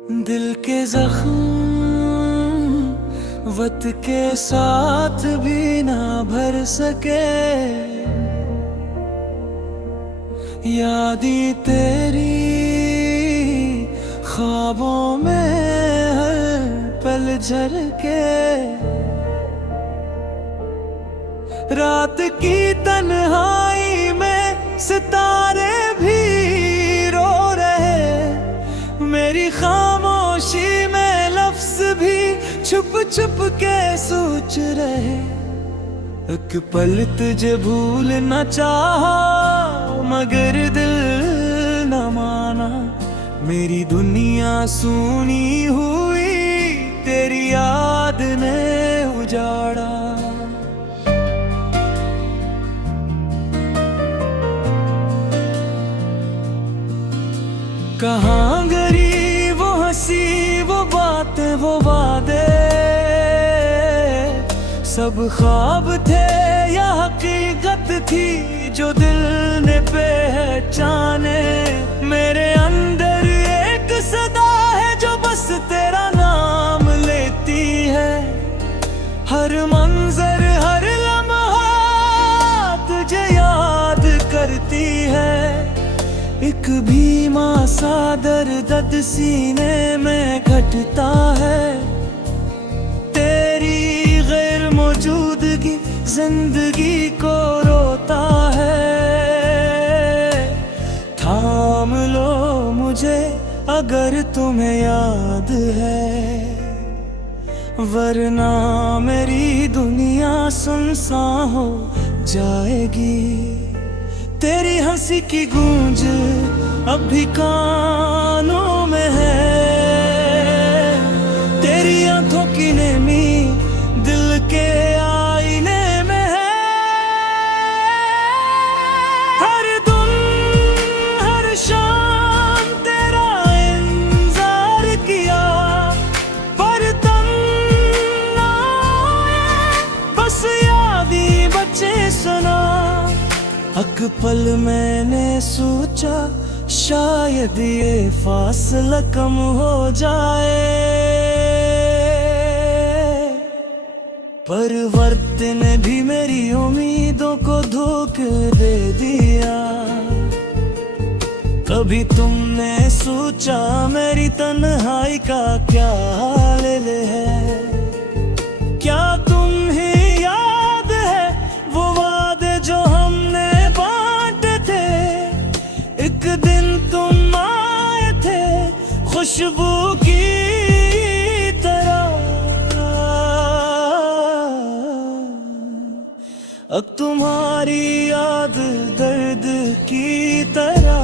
दिल के जख्म वक्त के साथ भी ना भर सके, यादें तेरी ख्वाबों में हर पल झलके। रात की तन्हाई में सितारे भी रो रहे, मेरी खामोशी में लफ्ज भी छुप छुप के सोच रहे। एक पल तुझे भूल न चाहा मगर दिल न माना, मेरी दुनिया सूनी हुई तेरी याद ने उजाड़ा। कहाँ गरी वो हंसी वो बातें वो वादे, सब ख्वाब थे या हकीकत थी जो दिल ने पहचाने। मेरे अंदर एक सदा है जो बस तेरा नाम लेती है, हर मंजर हर लम्हा तुझे याद करती है। एक भीमा सा दर्द सीने में घटता है, तेरी गैर मौजूदगी जिंदगी को रोता है। थाम लो मुझे अगर तुम्हें याद है, वरना मेरी दुनिया सुनसान हो जाएगी। तेरी हंसी की गूंज अब भी कानों में है, तेरी आंखों की नेमी दिल के आईने में है। हर दिन हर शाम तेरा इंतजार किया, पर तुम ना आए, बस याद ही बचे सुना। एक पल मैंने सोचा शायद ये फासला कम हो जाए, पर वक्त ने भी मेरी उम्मीदों को धोखा दे दिया। कभी तुमने सोचा मेरी तन्हाई का क्या हाल है, क्या तुम्हें याद है वो वादे जो हमने बांटे थे। एक दिन तुम आए थे खुशबू की तरह, अब तुम्हारी याद दर्द की तरह।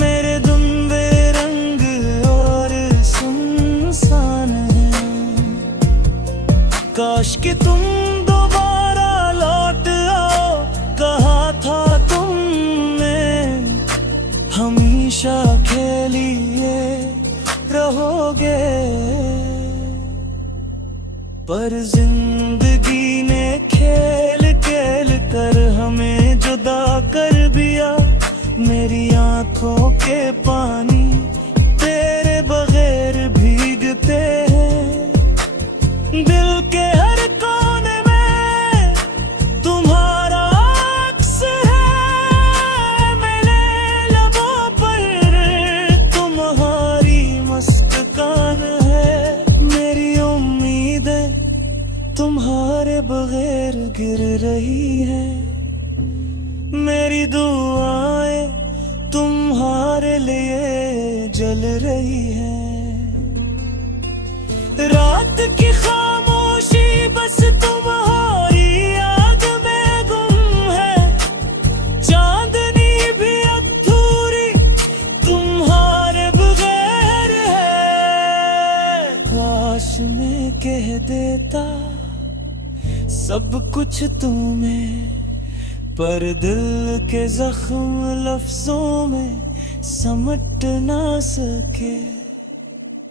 मेरे दिन बेरंग और सुनसान हैं, काश कि तुम दोबारा लौट आओ। कहा था तुमने हमेशा खेलिए रहोगे, पर जिंदगी ने खेल खेल कर हमें जुदा कर दिया। मेरी आंखों के पानी तेरे बगैर भीगते हैं, दिल के हर कोने में तुम्हारा अक्स है। मेरे लबों पर तुम्हारी मुस्कान है, मेरी उम्मीदें तुम्हारे बगैर गिर रही है, मेरी दुआएं तुम्हारे लिए जल रही है। रात की खामोशी बस तुम्हारी याद में गुम है, चांदनी भी अधूरी तुम्हारे बगैर है। काश मैं कह देता सब कुछ तुम्हें, पर दिल के जख्म लफ्जों में समट ना सके।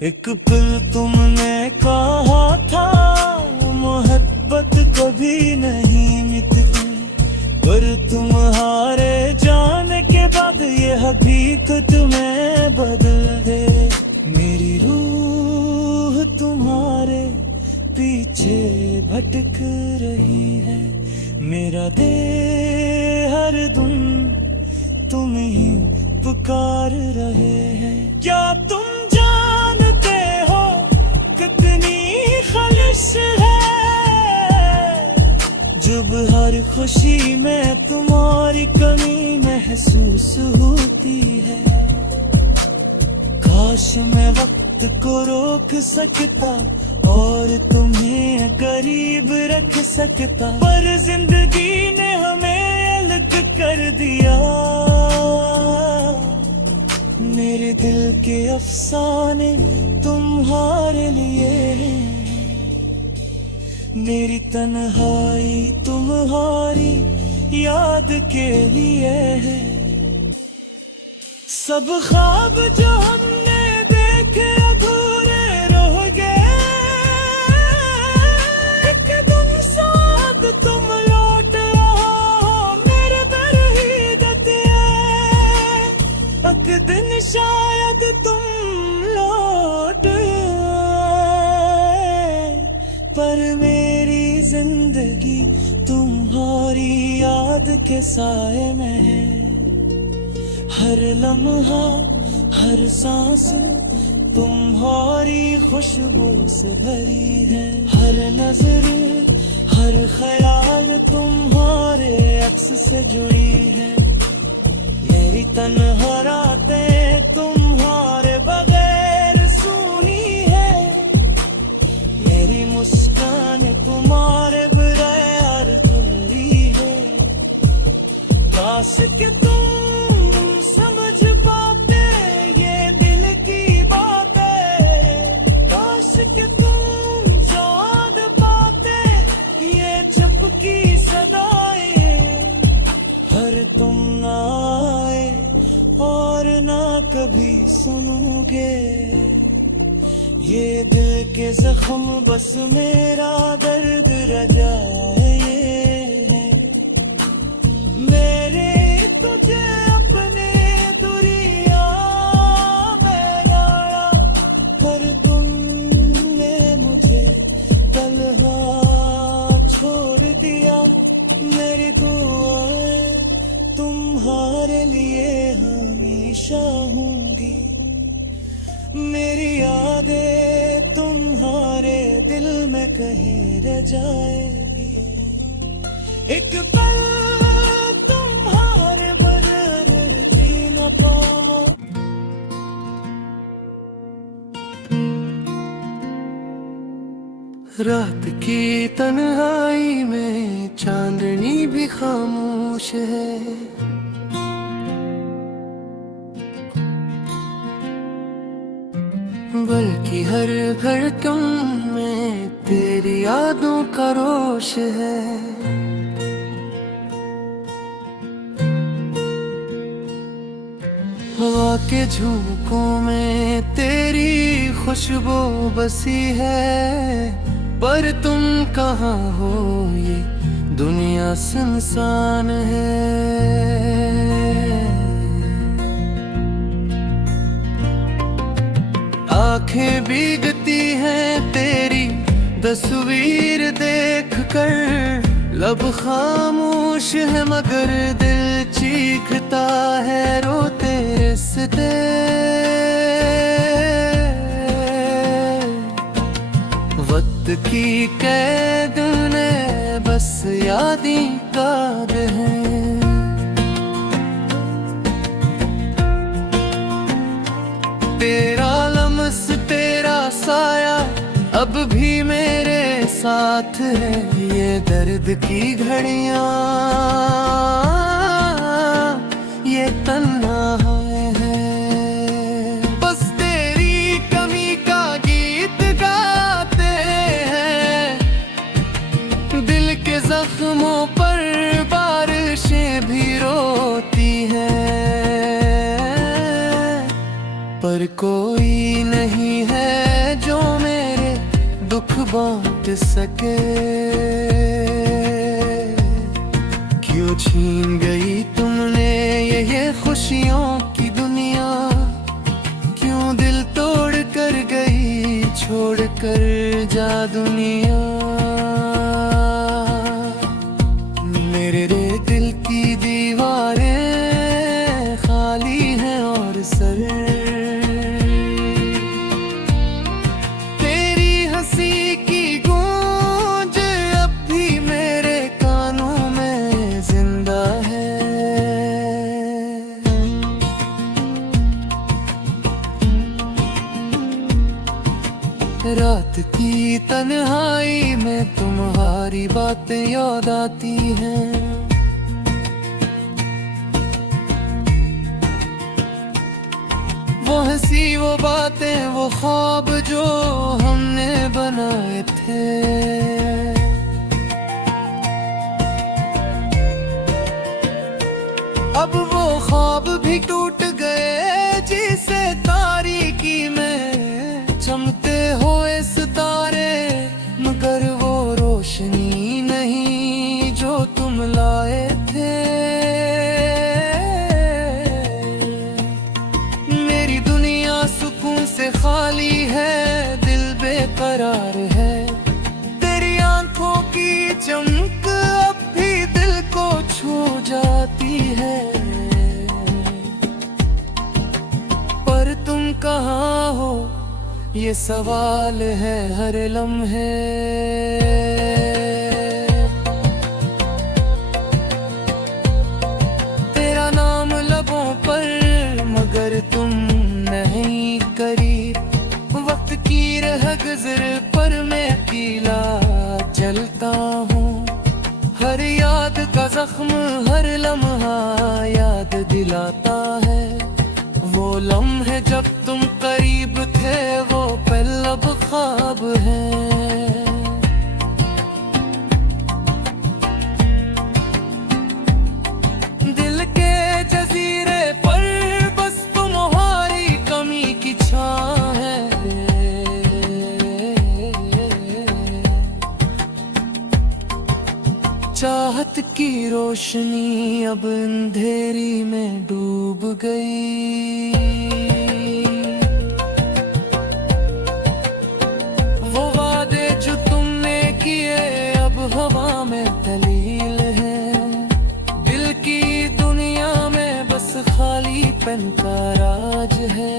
एक पल तुमने कहा था मोहब्बत कभी नहीं मिटती, पर तुम्हारे जाने के बाद ये हकीकत में बदल रही है। मेरा दिल हर धुन तुम ही पुकार रहे हैं। क्या तुम जानते हो कितनी खालिश है जब हर खुशी में तुम्हारी कमी महसूस होती है। काश मैं वक्त को रोक सकता और तुम्हें करीब रख सकता, पर जिंदगी ने हमें अलग कर दिया। मेरे दिल के अफसाने तुम्हारे लिए हैं, मेरी तन्हाई तुम्हारी याद के लिए है। सब ख्वाब जो हमने देखे अधूरे रह गए, एक दिन साथ तुम लौट आओ मेरे दर ही दतिए, एक दिन शायद तुम लौट आए, पर मेरी जिंदगी तुम्हारी याद के साए में है। हर लम्हा हर सांस तुम्हारी खुशबू से भरी है। हर नजर हर ख्याल तुम्हारे अक्स से जुड़ी है। मेरी तन्हा रातें तुम्हारे बगैर सूनी है। मेरी मुस्कान तुम्हारे बगैर धुंधली है। काश के तुम कभी सुनोगे ये दिल के जख्म, बस मेरा दर्द रजाए है। मेरे तुझे अपने दुनिया में लाया, पर तुमने मुझे तन्हा छोड़ दिया। मेरी दुआएं तुम्हारे लिए हमेशा होंगी, मेरी यादें तुम्हारे दिल में कहीं रह जाएगी। एक पल तुम्हारे बगैर जी न पाऊं। रात की तन्हाई में चांदनी भी खामोश है। बल्कि हर धड़कन में तेरी यादों का रोश है। हवा के झोंकों में तेरी खुशबू बसी है, पर तुम कहाँ हो ये दुनिया सुनसान है। आंखें भीगती हैं तेरी तस्वीर देख कर, लब खामोश है मगर दिल चीखता है रोते रिश्ते। वक्त की कैद ने बस यादें काद हैं। तेरा लम्स तेरा साया अब भी मेरे साथ है। ये दर्द की घड़ियां ये तन्हाई है। बस तेरी कमी का गीत गाते हैं, दिल के जख्मों पर बारिशें भी रोती हैं, पर कोई नहीं है जो मेरे दुख बांट सके। क्यों छीन गई तुमने ये खुशियों की दुनिया, क्यों दिल तोड़ कर गई छोड़ कर जा दुनिया। असर। तेरी हंसी की गूंज अब भी मेरे कानों में जिंदा है। रात की तन्हाई में तुम्हारी बातें याद आती हैं। वो हंसी, वो बातें, वो ख्वाब जो हमने बनाए थे। अब वो ख्वाब भी टूट गए, जिसे तारीकी में चमकते हुए सितारे, मगर वो रोशनी नहीं जो तुम लाए थे। मेरी दुनिया सुकून से खाली है, दिल बेकरार है। तेरी आंखों की चमक अब भी दिल को छू जाती है। पर तुम कहाँ हो, ये सवाल है हर लम्हे। तेरा नाम लबों पर मगर तुम नहीं करीब। वक्त की रह गुजर पर मैं अकेला चलता हूँ। हर याद का जख्म हर लम्हा याद दिलाता है। वो लम्हे जब तुम करीब थे, वो पल अब ख्वाब है। दिल के जजीरे पर बस तुम्हारी कमी की छां है। चाहत की रोशनी अब अंधेरी में डूब गई। वो वादे जो तुमने किए अब हवा में दलील है। दिल की दुनिया में बस खालीपन का राज है।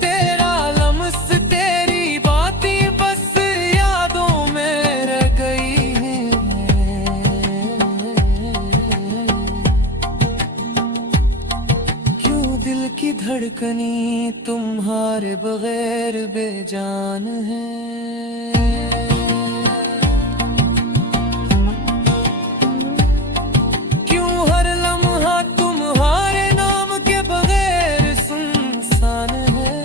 तेरा लम्स, तेरी बातें बस यादों में रह गई हैं। क्यों दिल की धड़कनी तुम्हारे बगैर बेजान है। क्यों हर लम्हा तुम्हारे नाम के बगैर सुनसान है।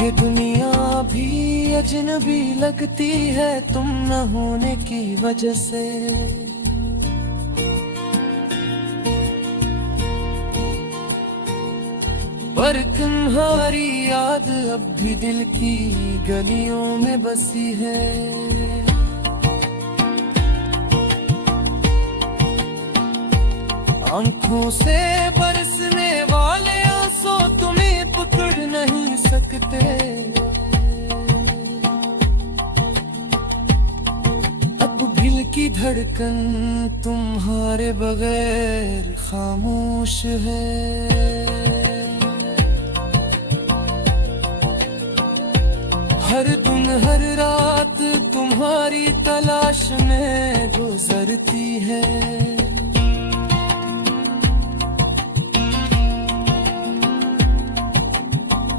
ये दुनिया भी अजनबी लगती है तुम न होने की वजह से। पर तुम्हारी याद अब भी दिल की गलियों में बसी है। आंखों से बरसने वाले आंसू तुम्हें पकड़ नहीं सकते। अब दिल की धड़कन तुम्हारे बगैर खामोश है। हर दिन हर रात तुम्हारी तलाश में गुजरती है।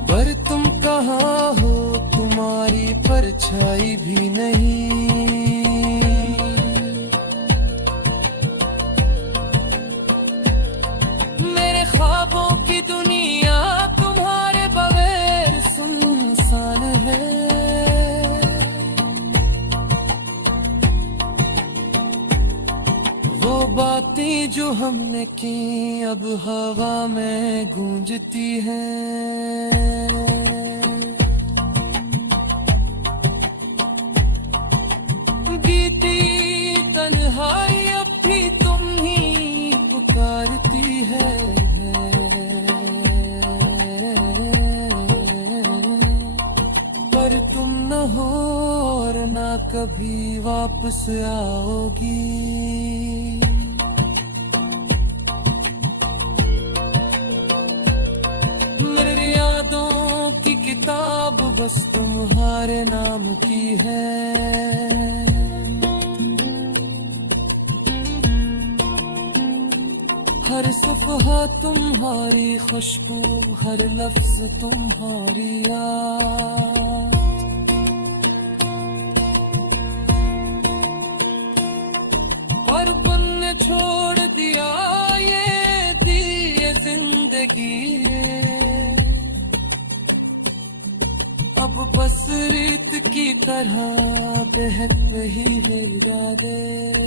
पर तुम कहाँ हो, तुम्हारी परछाई भी नहीं। मेरे ख्वाबों की दुनिया तुम्हारे बगैर सुनसान है। वो बातें जो हमने की अब हवा में गूंजती हैं। बीती तन्हाई अब भी तुम ही पुकारती है। पर तुम न हो और ना कभी वापस आओगी। बस तुम्हारे नाम की है। हर सफहा तुम्हारी खुशबू, हर लफ्ज तुम्हारी याद। पर बन्ने छोड़ दिया ये दिए जिंदगी, अब बस रेत की तरह बहक रही है यादें।